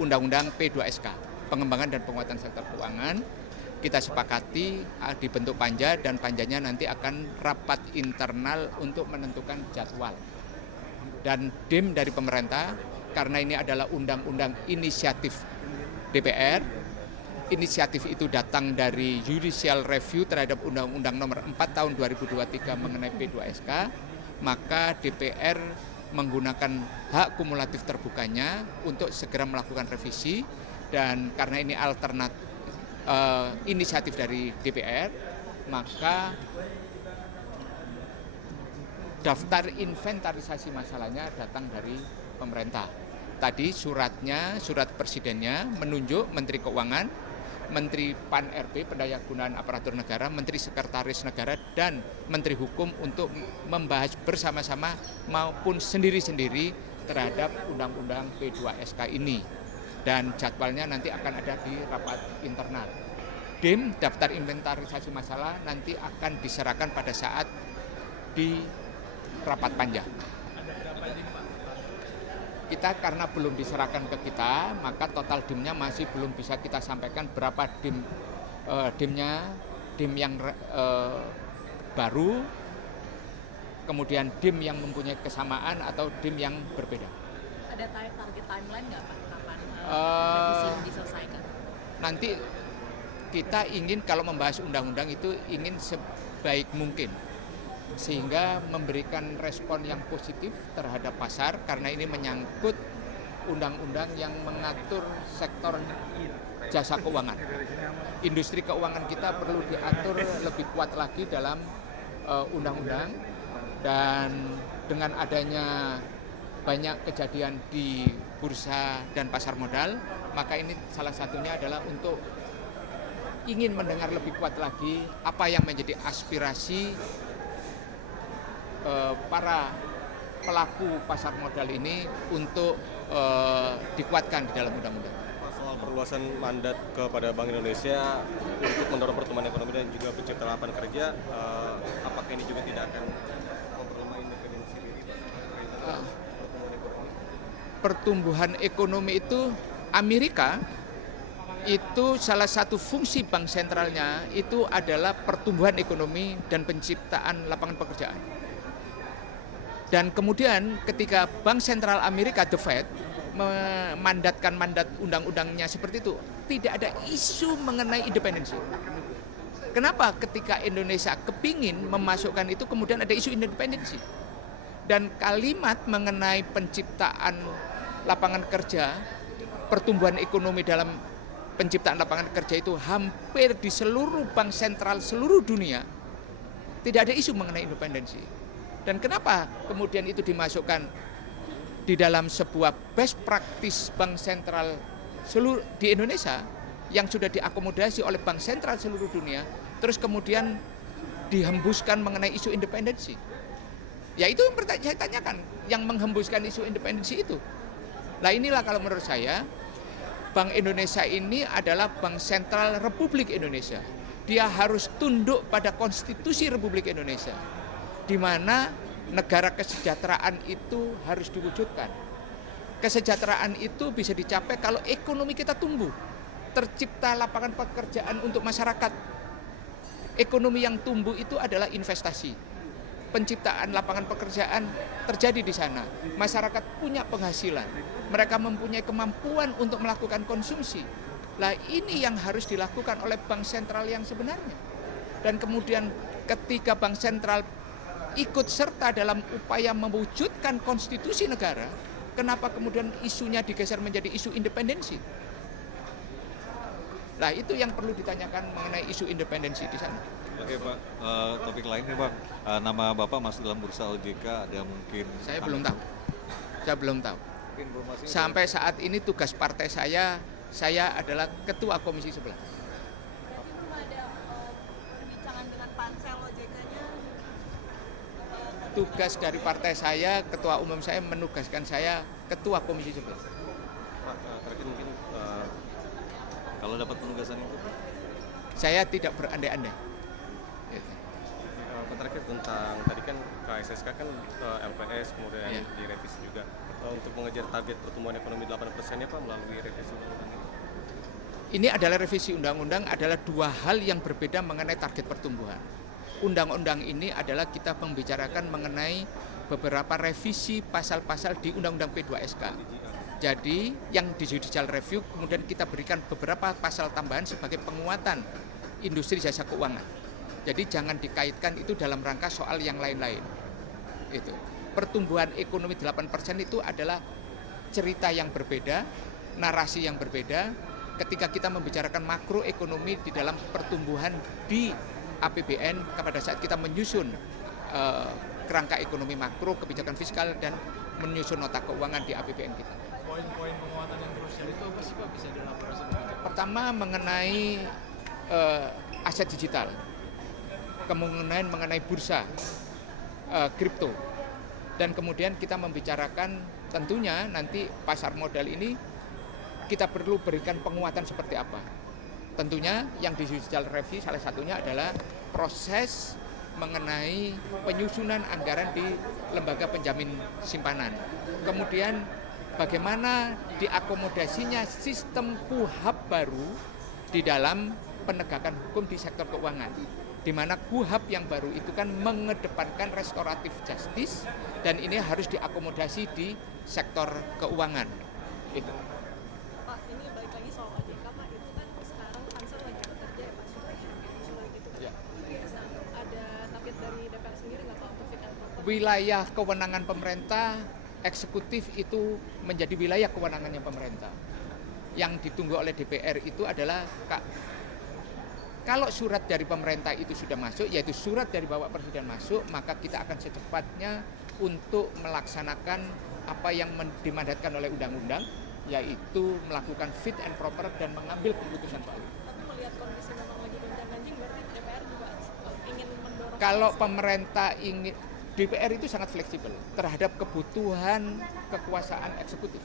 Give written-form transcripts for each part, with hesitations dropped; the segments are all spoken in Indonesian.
Undang-Undang P2SK, pengembangan dan penguatan sektor keuangan. Kita sepakati dibentuk panja dan panjanya nanti akan rapat internal untuk menentukan jadwal. Dan DIM dari pemerintah, karena ini adalah undang-undang inisiatif DPR, inisiatif itu datang dari judicial review terhadap Undang-Undang Nomor 4 Tahun 2023 mengenai P2SK, maka DPR menggunakan hak kumulatif terbukanya untuk segera melakukan revisi, dan karena ini inisiatif dari DPR, maka daftar inventarisasi masalahnya datang dari pemerintah. Tadi surat presidennya menunjuk Menteri Keuangan, Menteri PAN-RB, Pendayagunaan Aparatur Negara, Menteri Sekretaris Negara, dan Menteri Hukum untuk membahas bersama-sama maupun sendiri-sendiri terhadap Undang-Undang P2SK ini. Dan jadwalnya nanti akan ada di rapat internal. DIM, daftar inventarisasi masalah, nanti akan diserahkan pada saat di rapat panja. Kita karena belum diserahkan ke kita, maka total DIM-nya masih belum bisa kita sampaikan berapa DIM yang baru, kemudian DIM yang mempunyai kesamaan atau DIM yang berbeda. Ada target timeline nggak Pak, kapan revisi diselesaikan? Nanti kita ingin kalau membahas undang-undang itu ingin sebaik mungkin, sehingga memberikan respon yang positif terhadap pasar, karena ini menyangkut undang-undang yang mengatur sektor jasa keuangan. Industri keuangan kita perlu diatur lebih kuat lagi dalam undang-undang, dan dengan adanya banyak kejadian di bursa dan pasar modal, maka ini salah satunya adalah untuk ingin mendengar lebih kuat lagi apa yang menjadi aspirasi para pelaku pasar modal ini untuk dikuatkan di dalam undang-undang. Soal perluasan mandat kepada Bank Indonesia untuk mendorong pertumbuhan ekonomi dan juga penciptaan lapangan kerja, apakah ini juga tidak akan memperlemah independensi diri pertumbuhan ekonomi itu, Amerika itu salah satu fungsi bank sentralnya itu adalah pertumbuhan ekonomi dan penciptaan lapangan pekerjaan. Dan kemudian ketika Bank Sentral Amerika, The Fed, memandatkan mandat undang-undangnya seperti itu, tidak ada isu mengenai independensi. Kenapa ketika Indonesia kepingin memasukkan itu kemudian ada isu independensi? Dan kalimat mengenai penciptaan lapangan kerja, pertumbuhan ekonomi dalam penciptaan lapangan kerja itu hampir di seluruh bank sentral seluruh dunia tidak ada isu mengenai independensi. Dan kenapa kemudian itu dimasukkan di dalam sebuah best practice bank sentral seluruh di Indonesia yang sudah diakomodasi oleh bank sentral seluruh dunia, terus kemudian dihembuskan mengenai isu independensi? Ya itu yang saya tanyakan, yang menghembuskan isu independensi itu. Nah inilah kalau menurut saya, Bank Indonesia ini adalah Bank Sentral Republik Indonesia. Dia harus tunduk pada Konstitusi Republik Indonesia, di mana negara kesejahteraan itu harus diwujudkan. Kesejahteraan itu bisa dicapai kalau ekonomi kita tumbuh, tercipta lapangan pekerjaan untuk masyarakat. Ekonomi yang tumbuh itu adalah investasi. Penciptaan lapangan pekerjaan terjadi di sana. Masyarakat punya penghasilan. Mereka mempunyai kemampuan untuk melakukan konsumsi. Nah, ini yang harus dilakukan oleh bank sentral yang sebenarnya. Dan kemudian ketika bank sentral ikut serta dalam upaya mewujudkan konstitusi negara, kenapa kemudian isunya digeser menjadi isu independensi? Nah, itu yang perlu ditanyakan mengenai isu independensi di sana. Oke Pak, topik lain nih Pak, nama Bapak masuk dalam bursa OJK, ada mungkin? Saya belum tahu. Sampai saat ini tugas partai saya adalah Ketua Komisi 11. Tugas dari partai saya, Ketua Umum saya menugaskan saya Ketua Komisi 11. Pak, terakhir mungkin kalau dapat penugasan itu Pak? Saya tidak berandai-andai. terakhir tentang tadi kan KSSK kan LPS kemudian Iya. direvisi juga. Untuk mengejar target pertumbuhan ekonomi 8% ya Pak melalui revisi undang-undang ini. Ini adalah revisi undang-undang adalah dua hal yang berbeda mengenai target pertumbuhan. Undang-undang ini adalah kita membicarakan mengenai beberapa revisi pasal-pasal di Undang-Undang P2SK. Jadi yang di judicial review kemudian kita berikan beberapa pasal tambahan sebagai penguatan industri jasa keuangan. Jadi jangan dikaitkan itu dalam rangka soal yang lain-lain. Itu. Pertumbuhan ekonomi 8% itu adalah cerita yang berbeda, narasi yang berbeda ketika kita membicarakan makroekonomi di dalam pertumbuhan di APBN pada saat kita menyusun kerangka ekonomi makro, kebijakan fiskal dan menyusun nota keuangan di APBN kita. Poin-poin penguatan yang krusial itu apa sih Pak, bisa dielaborasi? Pertama mengenai aset digital, kemudian mengenai bursa kripto, dan kemudian kita membicarakan tentunya nanti pasar modal ini kita perlu berikan penguatan seperti apa. Tentunya yang di judicial review salah satunya adalah proses mengenai penyusunan anggaran di lembaga penjamin simpanan. Kemudian bagaimana diakomodasinya sistem KUHAP baru di dalam penegakan hukum di sektor keuangan. Di mana KUHAP yang baru itu kan mengedepankan restoratif justice dan ini harus diakomodasi di sektor keuangan. Itu. Pak, ini balik lagi soal OJK Pak, itu kan sekarang Pansel lagi bekerja ya Pak, surat gitu. Ya. Ada target dari DPR sendiri nggak Pak untuk fit and proper? Wilayah kewenangan pemerintah, eksekutif itu menjadi wilayah kewenangannya pemerintah. Yang ditunggu oleh DPR itu adalah kalau surat dari pemerintah itu sudah masuk, yaitu surat dari Bapak Presiden masuk, maka kita akan secepatnya untuk melaksanakan apa yang dimandatkan oleh undang-undang, yaitu melakukan fit and proper dan mengambil keputusan baru. Tapi melihat kondisi memang lagi gonjang-ganjing, berarti DPR juga ingin mendorong. Kalau pemerintah ingin, DPR itu sangat fleksibel terhadap kebutuhan kekuasaan eksekutif.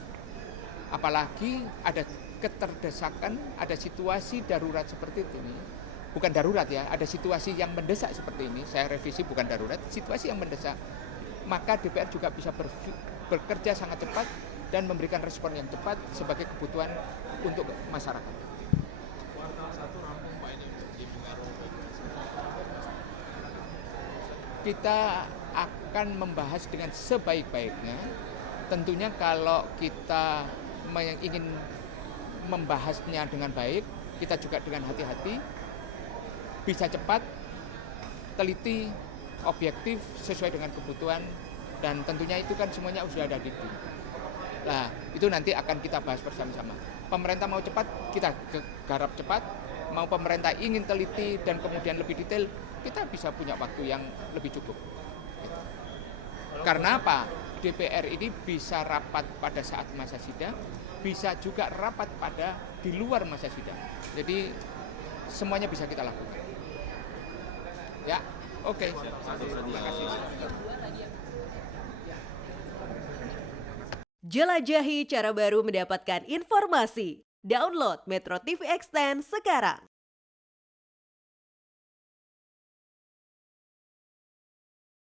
Apalagi ada keterdesakan, ada situasi darurat seperti ini. Bukan darurat ya, ada situasi yang mendesak seperti ini. Saya revisi bukan darurat, situasi yang mendesak. Maka DPR juga bisa bekerja sangat cepat dan memberikan respon yang cepat sebagai kebutuhan untuk masyarakat. Kuartal 1 rampung Pak ini di pengaruh. Kita akan membahas dengan sebaik-baiknya. Tentunya kalau kita ingin membahasnya dengan baik, kita juga dengan hati-hati, bisa cepat, teliti, objektif, sesuai dengan kebutuhan, dan tentunya itu kan semuanya sudah ada di tim. Nah, itu nanti akan kita bahas bersama-sama. Pemerintah mau cepat, kita garap cepat. Mau pemerintah ingin teliti dan kemudian lebih detail, kita bisa punya waktu yang lebih cukup. Karena apa? DPR ini bisa rapat pada saat masa sidang, bisa juga rapat pada di luar masa sidang. Jadi semuanya bisa kita lakukan. Ya, oke. Terima kasih. Jelajahi cara baru mendapatkan informasi. Download Metro TV Extend sekarang.